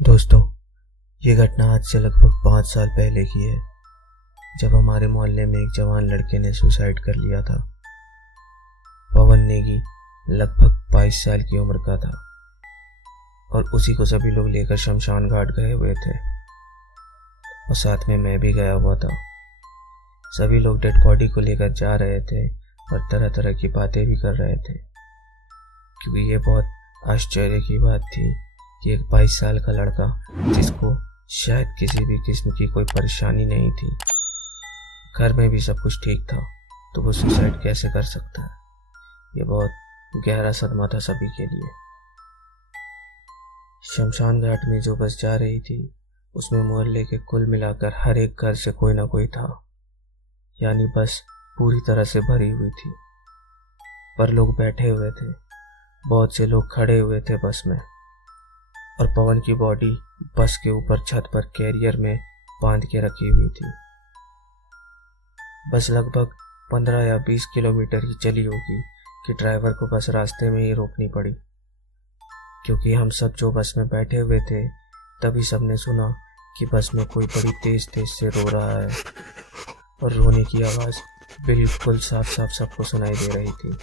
दोस्तों, ये घटना आज से लगभग 5 साल पहले की है, जब हमारे मोहल्ले में एक जवान लड़के ने सुसाइड कर लिया था। पवन नेगी लगभग 22 साल की उम्र का था और उसी को सभी लोग लेकर शमशान घाट गए हुए थे और साथ में मैं भी गया हुआ था। सभी लोग डेड बॉडी को लेकर जा रहे थे और तरह तरह की बातें भी कर रहे थे, क्योंकि ये बहुत आश्चर्य की बात थी कि एक 22 साल का लड़का, जिसको शायद किसी भी किस्म की कोई परेशानी नहीं थी, घर में भी सब कुछ ठीक था, तो वो सुसाइड कैसे कर सकता है। ये बहुत गहरा सदमा था सभी के लिए। शमशान घाट में जो बस जा रही थी, उसमें मोहल्ले के कुल मिलाकर हर एक घर से कोई ना कोई था, यानी बस पूरी तरह से भरी हुई थी। पर लोग बैठे हुए थे, बहुत से लोग खड़े हुए थे बस में, और पवन की बॉडी बस के ऊपर छत पर कैरियर में बांध के रखी हुई थी। बस लगभग 15 या 20 किलोमीटर ही चली होगी कि ड्राइवर को बस रास्ते में ही रोकनी पड़ी, क्योंकि हम सब जो बस में बैठे हुए थे, तभी सबने सुना कि बस में कोई बड़ी तेज तेज से रो रहा है, और रोने की आवाज़ बिल्कुल साफ साफ सबको सुनाई दे रही थी।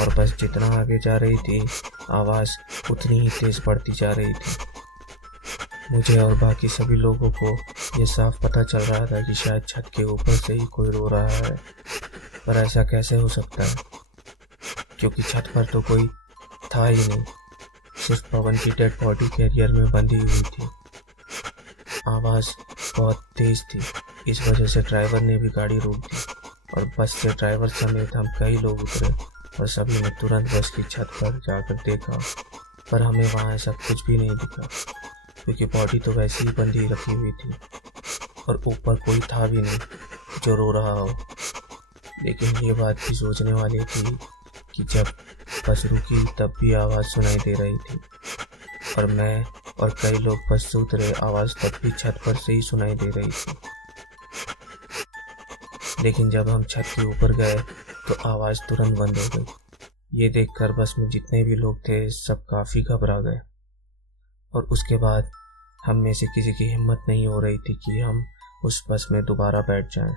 और बस जितना आगे जा रही थी, आवाज़ उतनी ही तेज़ बढ़ती जा रही थी। मुझे और बाकी सभी लोगों को ये साफ पता चल रहा था कि शायद छत के ऊपर से ही कोई रो रहा है, पर ऐसा कैसे हो सकता है, क्योंकि छत पर तो कोई था ही नहीं, सिर्फ पवन की डेड बॉडी कैरियर में बंधी हुई थी। आवाज़ बहुत तेज़ थी, इस वजह से ड्राइवर ने भी गाड़ी रोक दी और बस से ड्राइवर समेत हम कई लोग उतरे और सभी ने तुरंत बस की छत पर जाकर देखा, पर हमें वहाँ ऐसा कुछ भी नहीं दिखा, क्योंकि बॉडी तो वैसे ही बंधी रखी हुई थी और ऊपर कोई था भी नहीं जो रो रहा हो। लेकिन ये बात भी सोचने वाली थी कि जब बस रुकी तब भी आवाज़ सुनाई दे रही थी, और मैं और कई लोग बस से उतरे, आवाज़ तब भी छत पर से ही सुनाई दे रही थी। लेकिन जब हम छत के ऊपर गए तो आवाज़ तुरंत बंद हो गई। ये देखकर बस में जितने भी लोग थे, सब काफ़ी घबरा गए, और उसके बाद हम में से किसी की हिम्मत नहीं हो रही थी कि हम उस बस में दोबारा बैठ जाएं।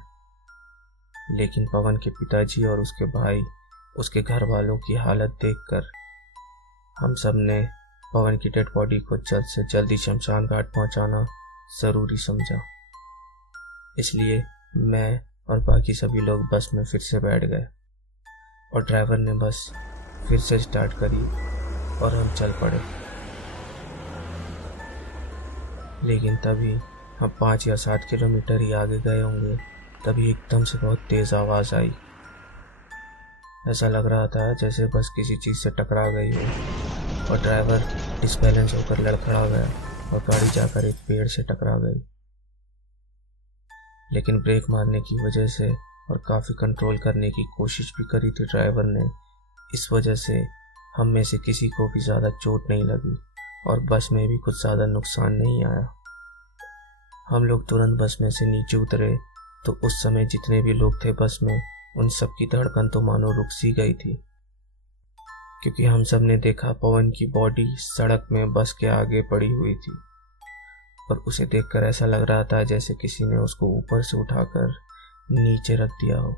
लेकिन पवन के पिताजी और उसके भाई, उसके घर वालों की हालत देखकर हम सब ने पवन की डेड बॉडी को जल्द से जल्दी शमशान घाट पहुंचाना ज़रूरी समझा। इसलिए मैं और बाकी सभी लोग बस में फिर से बैठ गए और ड्राइवर ने बस फिर से स्टार्ट करी और हम चल पड़े। लेकिन तभी हम 5 या 7 किलोमीटर ही आगे गए होंगे, तभी एकदम से बहुत तेज़ आवाज़ आई। ऐसा लग रहा था जैसे बस किसी चीज़ से टकरा गई हो, और ड्राइवर डिसबैलेंस होकर लड़खड़ा गया और गाड़ी जाकर एक पेड़ से टकरा गई। लेकिन ब्रेक मारने की वजह से और काफ़ी कंट्रोल करने की कोशिश भी करी थी ड्राइवर ने, इस वजह से हम में से किसी को भी ज़्यादा चोट नहीं लगी और बस में भी कुछ ज़्यादा नुकसान नहीं आया। हम लोग तुरंत बस में से नीचे उतरे तो उस समय जितने भी लोग थे बस में, उन सब की धड़कन तो मानो रुक सी गई थी, क्योंकि हम सब ने देखा पवन की बॉडी सड़क में बस के आगे पड़ी हुई थी, और उसे देखकर ऐसा लग रहा था जैसे किसी ने उसको ऊपर से उठाकर नीचे रख दिया हो।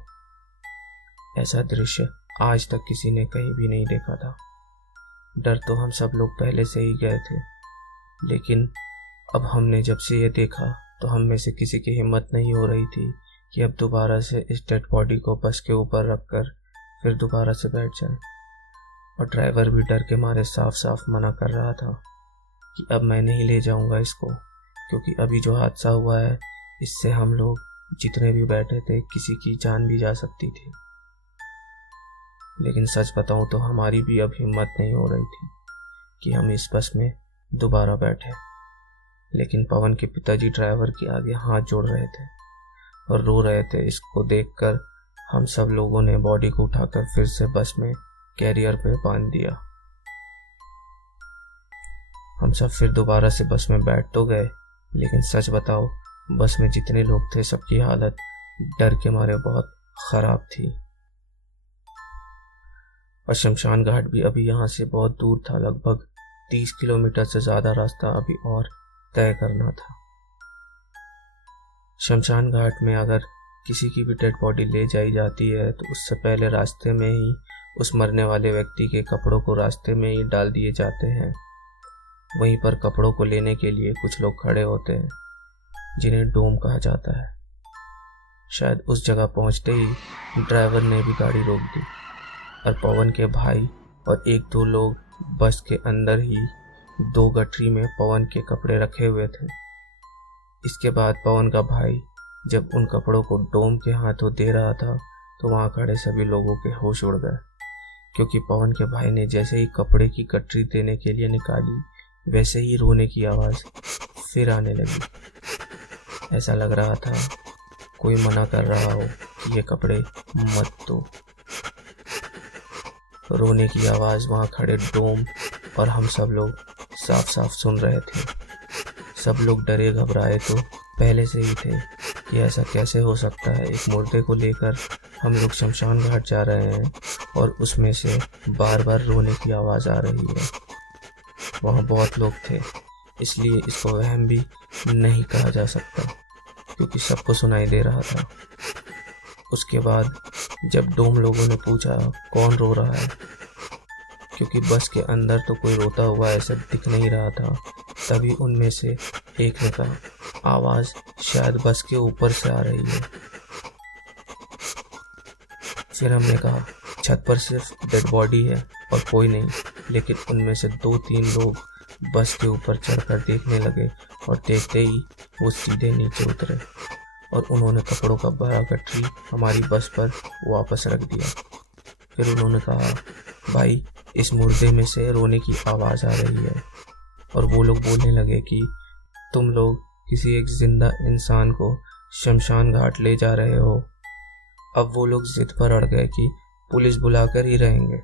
ऐसा दृश्य आज तक किसी ने कहीं भी नहीं देखा था। डर तो हम सब लोग पहले से ही गए थे, लेकिन अब हमने जब से ये देखा तो हम में से किसी की हिम्मत नहीं हो रही थी कि अब दोबारा से इस डेड बॉडी को बस के ऊपर रखकर फिर दोबारा से बैठ जाए। और ड्राइवर भी डर के मारे साफ साफ मना कर रहा था कि अब मैं नहीं ले जाऊंगा इसको, क्योंकि अभी जो हादसा हुआ है, इससे हम लोग जितने भी बैठे थे, किसी की जान भी जा सकती थी। लेकिन सच बताऊं तो हमारी भी अब हिम्मत नहीं हो रही थी कि हम इस बस में दोबारा बैठे। लेकिन पवन के पिताजी ड्राइवर के आगे हाथ जोड़ रहे थे और रो रहे थे। इसको देखकर हम सब लोगों ने बॉडी को उठाकर फिर से बस में कैरियर पे बांध दिया। हम सब फिर दोबारा से बस में बैठ तो गए, लेकिन सच बताओ, बस में जितने लोग थे सबकी हालत डर के मारे बहुत खराब थी। और शमशान घाट भी अभी यहाँ से बहुत दूर था, लगभग 30 किलोमीटर से ज़्यादा रास्ता अभी और तय करना था। शमशान घाट में अगर किसी की भी डेड बॉडी ले जाई जाती है तो उससे पहले रास्ते में ही उस मरने वाले व्यक्ति के कपड़ों को रास्ते में ही डाल दिए जाते हैं। वहीं पर कपड़ों को लेने के लिए कुछ लोग खड़े होते हैं जिन्हें डोम कहा जाता है। शायद उस जगह पहुंचते ही ड्राइवर ने भी गाड़ी रोक दी और पवन के भाई और एक दो लोग बस के अंदर ही 2 गठरी में पवन के कपड़े रखे हुए थे। इसके बाद पवन का भाई जब उन कपड़ों को डोम के हाथों दे रहा था तो वहां खड़े सभी लोगों के होश उड़ गए, क्योंकि पवन के भाई ने जैसे ही कपड़े की गठरी देने के लिए निकाली वैसे ही रोने की आवाज़ फिर आने लगी। ऐसा लग रहा था कोई मना कर रहा हो कि ये कपड़े मत दो। रोने की आवाज़ वहाँ खड़े डोम और हम सब लोग साफ साफ सुन रहे थे। सब लोग डरे घबराए तो पहले से ही थे कि ऐसा कैसे हो सकता है। एक मुर्दे को लेकर हम लोग शमशान घाट जा रहे हैं और उसमें से बार बार रोने की आवाज़ आ रही है। वहाँ बहुत लोग थे, इसलिए इसको वहम भी नहीं कहा जा सकता, क्योंकि सबको सुनाई दे रहा था। उसके बाद जब डोम लोगों ने पूछा कौन रो रहा है, क्योंकि बस के अंदर तो कोई रोता हुआ ऐसा दिख नहीं रहा था, तभी उनमें से एक ने कहा आवाज़ शायद बस के ऊपर से आ रही है। फिर हमने कहा छत पर सिर्फ डेड बॉडी है और कोई नहीं, लेकिन उनमें से 2-3 लोग बस के ऊपर चढ़कर देखने लगे और देखते ही वो सीधे नीचे उतरे और उन्होंने कपड़ों का बड़ा गठरी हमारी बस पर वापस रख दिया। फिर उन्होंने कहा भाई इस मुर्दे में से रोने की आवाज़ आ रही है, और वो लोग बोलने लगे कि तुम लोग किसी एक जिंदा इंसान को शमशान घाट ले जा रहे हो। अब वो लोग जिद पर अड़ गए कि पुलिस बुलाकर ही रहेंगे,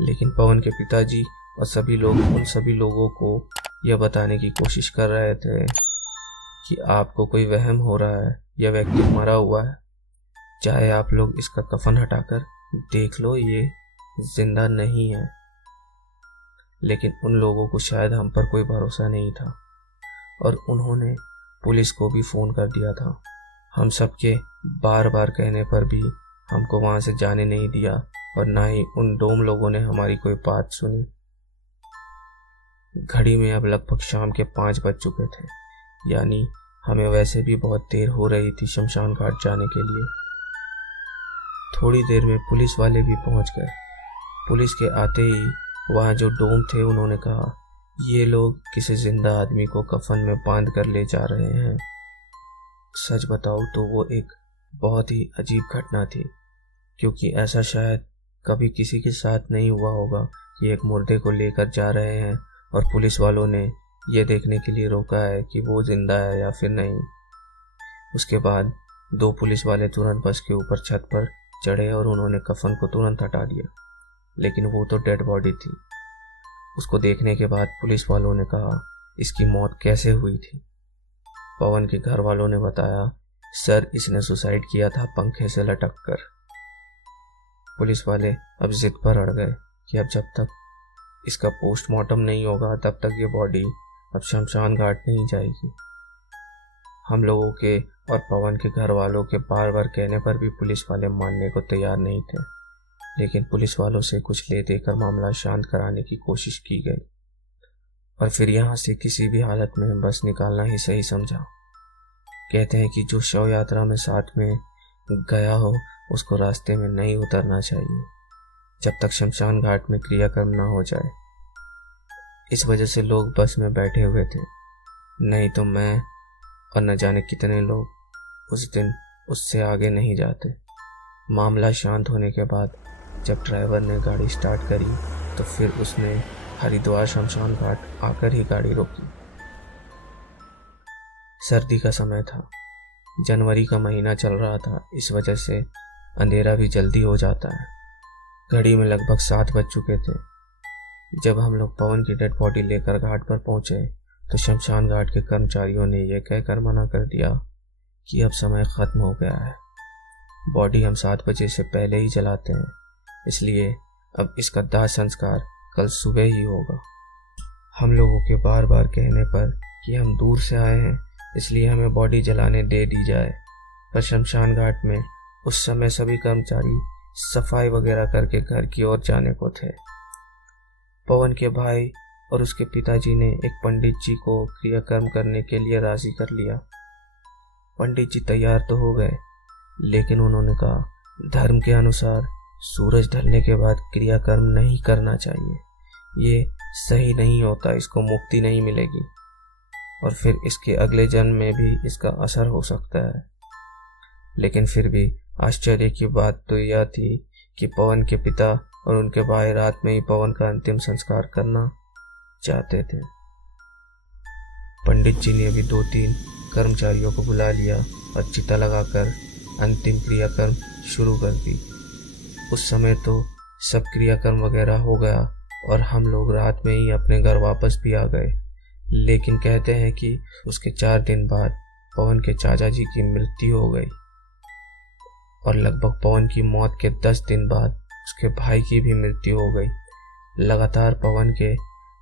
लेकिन पवन के पिताजी और सभी लोग उन सभी लोगों को यह बताने की कोशिश कर रहे थे कि आपको कोई वहम हो रहा है, यह व्यक्ति मरा हुआ है, चाहे आप लोग इसका कफन हटाकर देख लो, ये जिंदा नहीं है। लेकिन उन लोगों को शायद हम पर कोई भरोसा नहीं था और उन्होंने पुलिस को भी फ़ोन कर दिया था। हम सबके बार बार कहने पर भी हमको वहाँ से जाने नहीं दिया और ना ही उन डोम लोगों ने हमारी कोई बात सुनी। घड़ी में अब लगभग शाम के 5 बज चुके थे, यानी हमें वैसे भी बहुत देर हो रही थी शमशान घाट जाने के लिए। थोड़ी देर में पुलिस वाले भी पहुंच गए। पुलिस के आते ही वहाँ जो डोम थे उन्होंने कहा ये लोग किसी जिंदा आदमी को कफन में बांध कर ले जा रहे हैं। सच बताओ तो वो एक बहुत ही अजीब घटना थी, क्योंकि ऐसा शायद कभी किसी के साथ नहीं हुआ होगा कि एक मुर्दे को लेकर जा रहे हैं और पुलिस वालों ने ये देखने के लिए रोका है कि वो जिंदा है या फिर नहीं। उसके बाद 2 पुलिस वाले तुरंत बस के ऊपर छत पर चढ़े और उन्होंने कफन को तुरंत हटा दिया, लेकिन वो तो डेड बॉडी थी। उसको देखने के बाद पुलिस वालों ने कहा इसकी मौत कैसे हुई थी। पवन के घर वालों ने बताया सर इसने सुसाइड किया था पंखे से लटक कर। पुलिस वाले अब जिद पर अड़ गए कि अब जब तक इसका पोस्टमार्टम नहीं होगा तब तक ये बॉडी अब शमशान घाट नहीं जाएगी। हम लोगों के और पवन के घर वालों के बार बार कहने पर भी पुलिस वाले मानने को तैयार नहीं थे, लेकिन पुलिस वालों से कुछ ले देकर मामला शांत कराने की कोशिश की गई और फिर यहाँ से किसी भी हालत में बस निकालना ही सही समझा। कहते हैं कि जो शव यात्रा में साथ में गया हो उसको रास्ते में नहीं उतरना चाहिए जब तक शमशान घाट में क्रियाक्रम ना हो जाए। इस वजह से लोग बस में बैठे हुए थे, नहीं तो मैं और न जाने कितने लोग उस दिन उससे आगे नहीं जाते। मामला शांत होने के बाद जब ड्राइवर ने गाड़ी स्टार्ट करी तो फिर उसने हरिद्वार शमशान घाट आकर ही गाड़ी रोकी। सर्दी का समय था, जनवरी का महीना चल रहा था, इस वजह से अंधेरा भी जल्दी हो जाता है। घड़ी में लगभग 7 बज चुके थे। जब हम लोग पवन की डेड बॉडी लेकर घाट पर पहुंचे तो शमशान घाट के कर्मचारियों ने यह कहकर मना कर दिया कि अब समय ख़त्म हो गया है। बॉडी हम 7 बजे से पहले ही जलाते हैं, इसलिए अब इसका दाह संस्कार कल सुबह ही होगा। हम लोगों के बार बार कहने पर कि हम दूर से आए हैं इसलिए हमें बॉडी जलाने दे दी जाए, पर शमशान घाट में उस समय सभी कर्मचारी सफाई वगैरह करके घर की ओर जाने को थे। पवन के भाई और उसके पिताजी ने एक पंडित जी को क्रियाकर्म करने के लिए राजी कर लिया। पंडित जी तैयार तो हो गए, लेकिन उन्होंने कहा धर्म के अनुसार सूरज ढलने के बाद क्रियाकर्म नहीं करना चाहिए, ये सही नहीं होता, इसको मुक्ति नहीं मिलेगी और फिर इसके अगले जन्म में भी इसका असर हो सकता है। लेकिन फिर भी आश्चर्य की बात तो यह थी कि पवन के पिता और उनके भाई रात में ही पवन का अंतिम संस्कार करना चाहते थे। पंडित जी ने अभी 2-3 कर्मचारियों को बुला लिया और चिता लगाकर अंतिम क्रियाकर्म शुरू कर दी। उस समय तो सब क्रियाकर्म वगैरह हो गया और हम लोग रात में ही अपने घर वापस भी आ गए। लेकिन कहते हैं कि उसके 4 दिन बाद पवन के चाचा जी की मृत्यु हो गई और लगभग पवन की मौत के 10 दिन बाद उसके भाई की भी मृत्यु हो गई। लगातार पवन के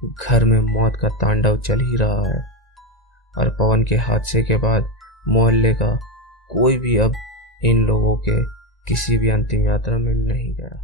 घर में मौत का तांडव चल ही रहा है और पवन के हादसे के बाद मोहल्ले का कोई भी अब इन लोगों के किसी भी अंतिम यात्रा में नहीं गया।